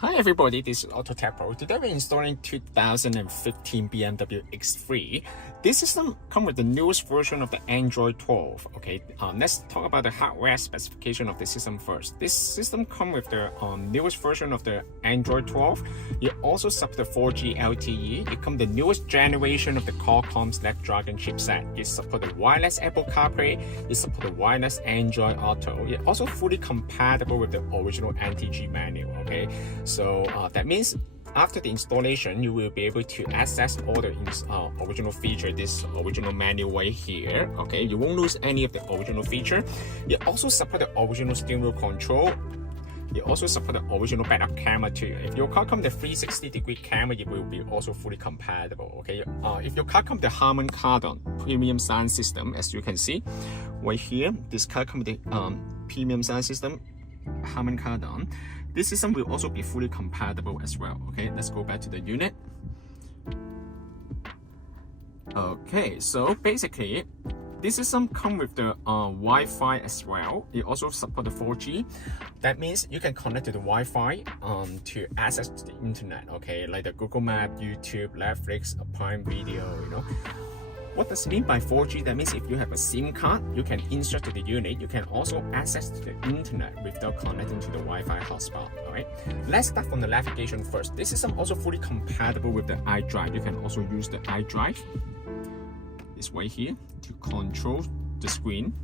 Hi everybody, this is AutoTecPro. Today we're installing 2015 BMW X3. This system comes with the newest version of the Android 12. Okay, let's talk about the hardware specification of the system first. This system comes with the newest version of the Android 12. You also support 4G LTE. It comes the newest generation of the Qualcomm Snapdragon chipset. It supports the wireless Apple CarPlay. It supports the wireless Android Auto. It also fully compatible with the original NTG manual. Okay. So that means after the installation, you will be able to access all the original feature, this original manual right here. Okay, you won't lose any of the original feature. You also support the original steering wheel control. You also support the original backup camera too. If your car comes the 360-degree camera, it will be also fully compatible. Okay, if your car comes the Harman Kardon premium sound system, as you can see right here, this car comes the premium sound system, Harman Kardon. This system will also be fully compatible as well. Okay, let's go back to the unit. Okay, so basically, this system comes with the Wi-Fi as well. It also supports the 4G. That means you can connect to the Wi-Fi to access to the internet. Okay, like the Google Map, YouTube, Netflix, Prime Video. You know. What does it mean by 4G? That means if you have a SIM card, you can insert to the unit. You can also access to the internet without connecting to the Wi-Fi hotspot. Alright, let's start from the navigation first. This system also fully compatible with the iDrive. You can also use the iDrive. It's right here to control the screen.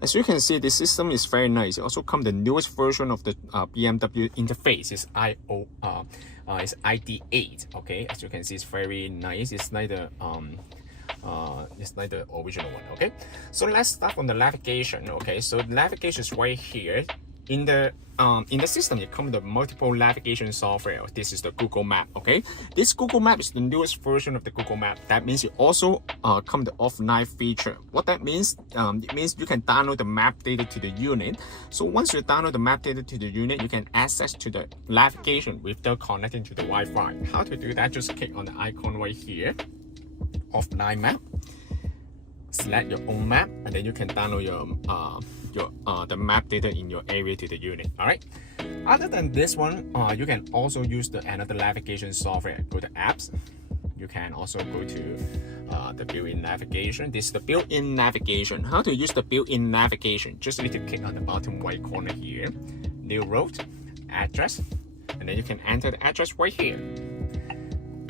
As you can see, the system is very nice. It also comes the newest version of the BMW interface. It's ID8. Okay, as you can see, it's very nice. It's like the original one. Okay, so let's start from the navigation. Okay, so the navigation is right here. In the system, it comes with multiple navigation software. This is the Google Map. Okay, this Google Map is the newest version of the Google Map. That means it also comes the offline feature. What that means? It means you can download the map data to the unit. So once you download the map data to the unit, you can access to the navigation without connecting to the Wi-Fi. How to do that? Just click on the icon right here, offline map. Select your own map, and then you can download the map data in your area to the unit. All right. Other than this one, you can also use another navigation software. Go to apps. You can also go to the built-in navigation. This is the built-in navigation. How to use the built-in navigation? Just need to click on the bottom right corner here, new road, address, and then you can enter the address right here.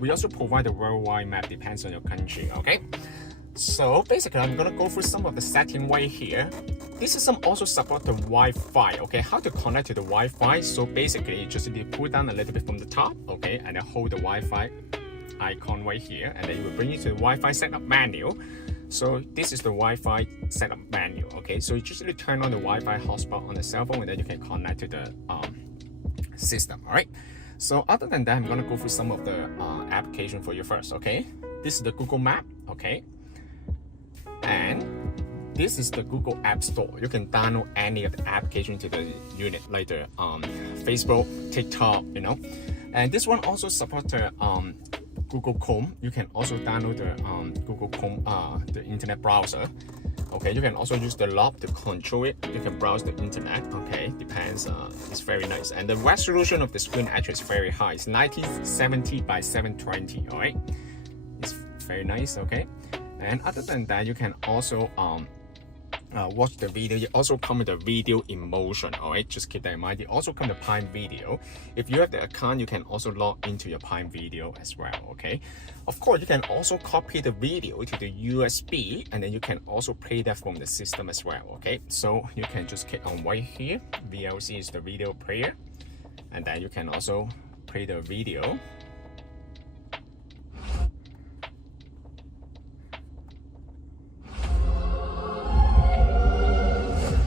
We also provide the worldwide map, depends on your country. Okay. So basically, I'm gonna go through some of the settings right here. This system also supports the Wi-Fi. Okay, how to connect to the Wi-Fi? So basically, you just need to pull down a little bit from the top. Okay, and then hold the Wi-Fi icon right here, and then it will bring you to the Wi-Fi setup menu. So this is the Wi-Fi setup menu. Okay, so you just need to turn on the Wi-Fi hotspot on the cell phone, and then you can connect to the system. All right. So other than that, I'm gonna go through some of the application for you first. Okay, this is the Google Map. Okay. And this is the Google App Store. You can download any of the application to the unit, like the Facebook, TikTok, you know. And this one also supports the Google Chrome. You can also download the Google Chrome, the internet browser. Okay, you can also use the lock to control it. You can browse the internet. Okay, depends. It's very nice. And the resolution of the screen actually is very high. It's 1970 by 720. All right, it's very nice. Okay. And other than that, you can also watch the video. It also comes with the video in motion. All right, just keep that in mind. It also comes with Prime Video. If you have the account, you can also log into your Prime Video as well. Okay, of course, you can also copy the video to the USB, and then you can also play that from the system as well. Okay, so you can just click on right here. VLC is the video player, and then you can also play the video.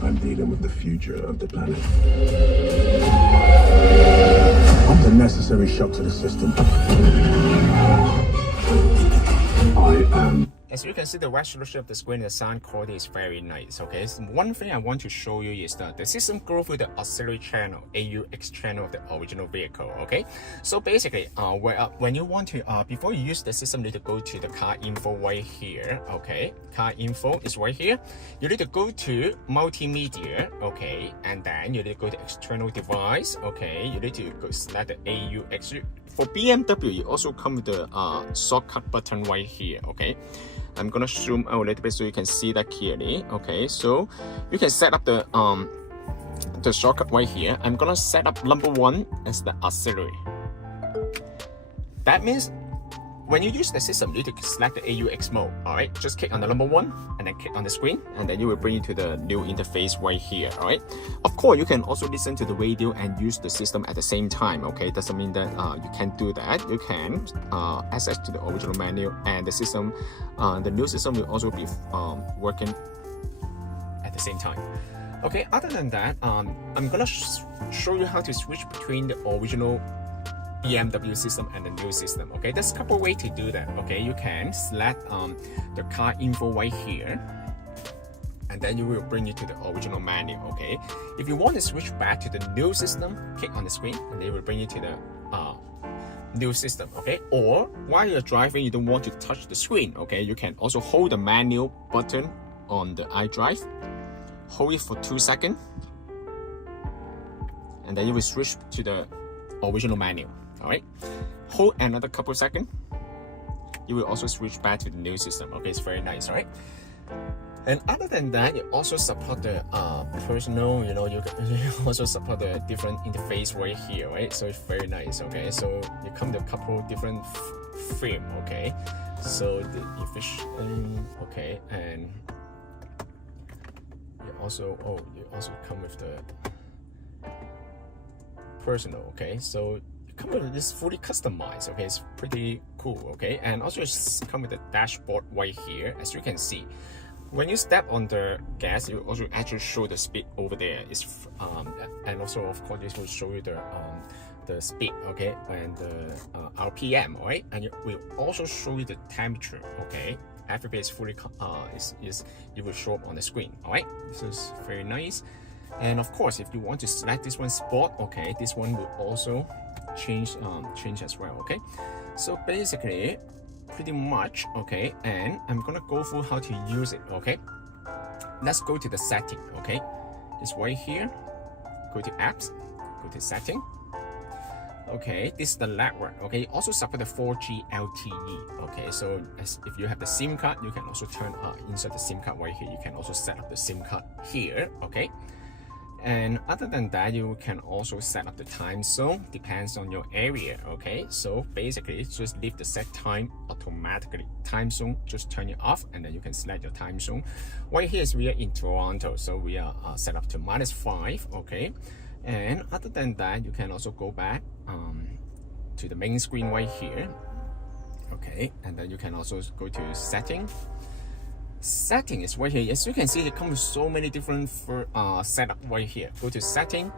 I'm dealing with the future of the planet. I'm the necessary shock to the system. I am As you can see, the resolution of the screen and the sound quality is very nice. Okay, so one thing I want to show you is that the system goes through the auxiliary channel, AUX channel of the original vehicle. Okay, so basically, when you want to, before you use the system, you need to go to the car info right here. Okay, car info is right here. You need to go to multimedia. Okay, and then you need to go to external device. Okay, you need to go select the AUX. For BMW, you also come with the shortcut button right here. Okay, I'm gonna zoom out a little bit so you can see that clearly. Okay, so you can set up the shortcut right here. I'm gonna set up number 1 as the auxiliary. That means when you use the system, you need to select the AUX mode. Alright, just click on the number 1 and then click on the screen, and then you will bring you to the new interface right here. Alright, of course, you can also listen to the radio and use the system at the same time. Okay, doesn't mean that you can't do that. You can access to the original menu, and the system, the new system will also be working at the same time. Okay, other than that, I'm gonna show you how to switch between the original BMW system and the new system. Okay, there's a couple ways to do that. Okay, you can select the car info right here, and then you will bring you to the original menu. Okay, if you want to switch back to the new system, click on the screen and they will bring you to the new system. Okay, or while you're driving, you don't want to touch the screen. Okay, you can also hold the menu button on the iDrive, hold it for 2 seconds, and then you will switch to the original menu. Alright, hold another couple seconds, you will also switch back to the new system. Okay, it's very nice. Alright, and other than that, you also support the personal, you also support the different interface right here, right? So it's very nice. Okay, so you come to a couple different frame. Okay, so the efficient, okay, and you also come with the personal. Okay, so come with this fully customized. Okay, it's pretty cool. Okay, and also it's come with the dashboard right here. As you can see, when you step on the gas, you also actually show the speed over there. It's and also of course this will show you the speed. Okay, and the RPM. Right, and it will also show you the temperature. Okay, everything is fully it will show up on the screen. All right, this is very nice. And of course, if you want to select this one sport, okay, this one will also change as well. Okay, so basically pretty much. Okay, and I'm gonna go through how to use it. Okay, let's go to the setting. Okay, it's right here. Go to apps, go to setting. Okay, this is the network. Okay, also support the 4G LTE. Okay, so if you have the SIM card, you can also insert the SIM card right here. You can also set up the SIM card here. Okay, and other than that, you can also set up the time zone, depends on your area. Okay, so basically just leave the set time automatically. Time zone, just turn it off, and then you can select your time zone. Right here is we are in Toronto, so we are set up to -5. Okay, and other than that, you can also go back to the main screen right here. Okay, and then you can also go to setting. Setting is right here. As you can see, it comes with so many different setup right here. Go to setting.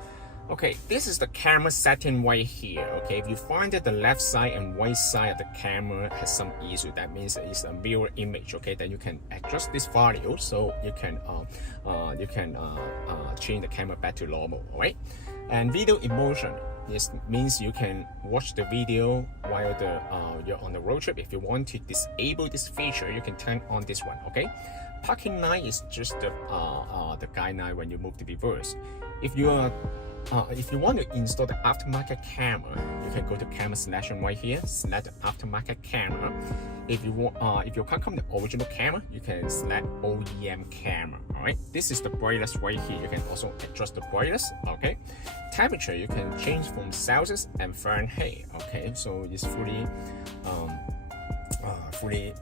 Okay, this is the camera setting right here. Okay, if you find that the left side and right side of the camera has some issue, that means it's a mirror image. Okay, then you can adjust this value, so you can change the camera back to normal. All right, and video emotion. This means you can watch the video while you're on the road trip. If you want to disable this feature, you can turn on this one. Okay, parking line is just the guideline when you move to reverse. If you want to install the aftermarket camera, you can go to camera selection right here, select the aftermarket camera. If your car comes with the original camera, you can select OEM camera. All right, this is the brightness right here. You can also adjust the brightness. Okay, temperature you can change from Celsius and Fahrenheit. Okay, so it's fully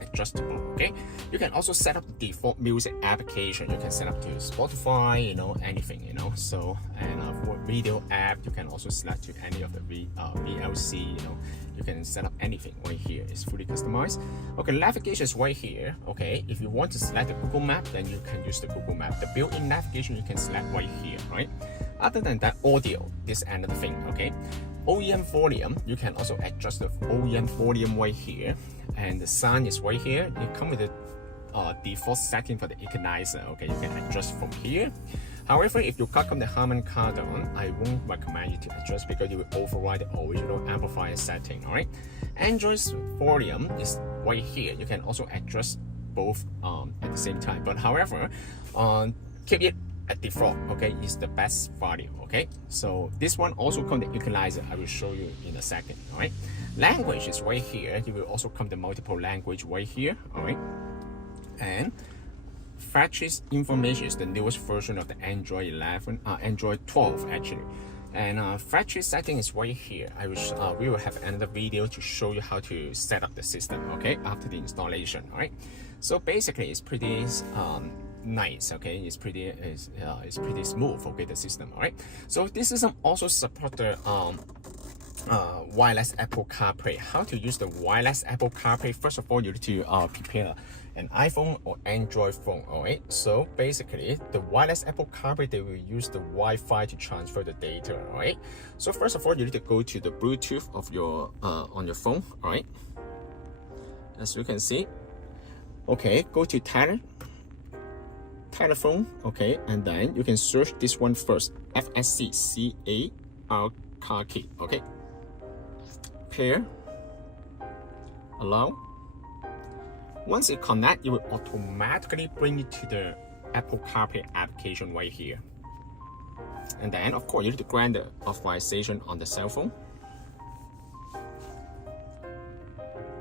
adjustable. Okay, you can also set up the default music application. You can set up to Spotify, anything, so, and for video app, you can also select to any of the VLC, you can set up anything right here. It's fully customized. Okay, navigation is right here. Okay, if you want to select the Google Map, then you can use the Google Map. The built-in navigation you can select right here, right? Other than that, audio, this is another thing. Okay, OEM volume, you can also adjust the OEM volume right here, and the sound is right here. You come with the default setting for the equalizer. Okay, you can adjust from here. However, if you Qualcomm the Harman Kardon, I won't recommend you to adjust because you will override the original amplifier setting. All right, Android's volume is right here. You can also adjust both at the same time. But however, keep it at default. Okay, is the best volume. Okay, so this one also comes the equalizer. I will show you in a second. All right, language is right here. You will also come the multiple language right here. All right, and factory information is the newest version of the Android 12 actually, and factory setting is right here. We will have another video to show you how to set up the system. Okay, after the installation. All right, so basically it's pretty nice. Okay, it's pretty smooth. Okay, the system. All right, so this system also support the wireless Apple CarPlay. How to use the wireless Apple CarPlay? First of all, you need to prepare an iPhone or Android phone. All right, so basically the wireless Apple CarPlay, they will use the Wi-Fi to transfer the data. All right, so first of all, you need to go to the Bluetooth of your on your phone. All right, as you can see. Okay, go to telephone. Okay, and then you can search this one first, FSC-CAR car key. Okay, pair, allow. Once it connect, it will automatically bring you to the Apple CarPlay application right here. And then, of course, you need to grant the authorization on the cell phone.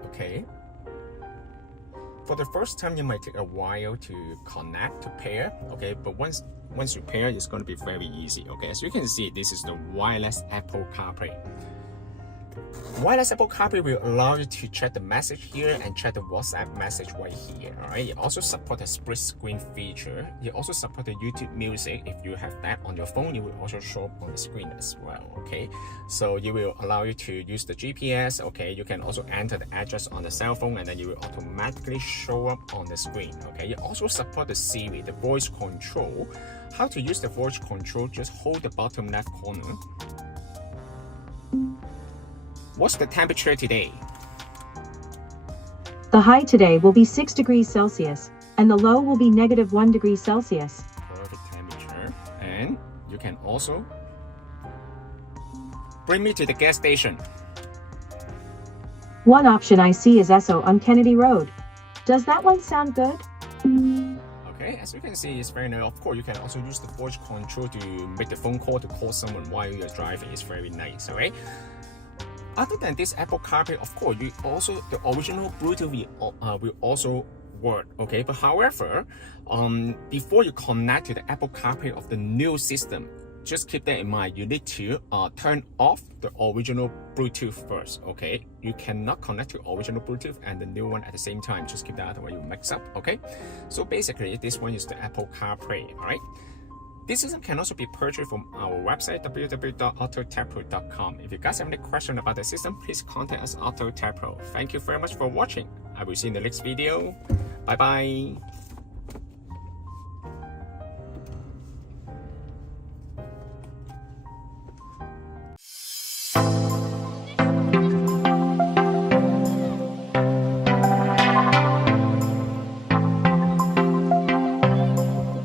Okay. For the first time, you might take a while to connect to pair. Okay, but once you pair, it's going to be very easy. Okay, as you can see, this is the wireless Apple CarPlay. Wireless Apple CarPlay will allow you to check the message here and check the WhatsApp message right here. All right, it also supports a split screen feature. It also supports the YouTube Music. If you have that on your phone, it will also show up on the screen as well. Okay, so it will allow you to use the GPS. Okay, you can also enter the address on the cell phone and then you will automatically show up on the screen. Okay, it also supports the Siri, the voice control. How to use the voice control? Just hold the bottom left corner. What's the temperature today? The high today will be 6 degrees Celsius, and the low will be -1 degree Celsius. Perfect temperature. And you can also bring me to the gas station. One option I see is SO on Kennedy Road. Does that one sound good? Okay, as you can see, it's very nice. Of course, you can also use the voice control to make the phone call to call someone while you're driving. It's very nice, alright? Other than this Apple CarPlay, of course, the original Bluetooth will also work. Okay, but however, before you connect to the Apple CarPlay of the new system, just keep that in mind. You need to turn off the original Bluetooth first. Okay, you cannot connect to original Bluetooth and the new one at the same time. Just keep that, otherwise you mix up. Okay, so basically, this one is the Apple CarPlay. All right. This system can also be purchased from our website, www.AutoTecPro.com. If you guys have any question about the system, please contact us, AutoTecPro. Thank you very much for watching. I will see you in the next video. Bye-bye.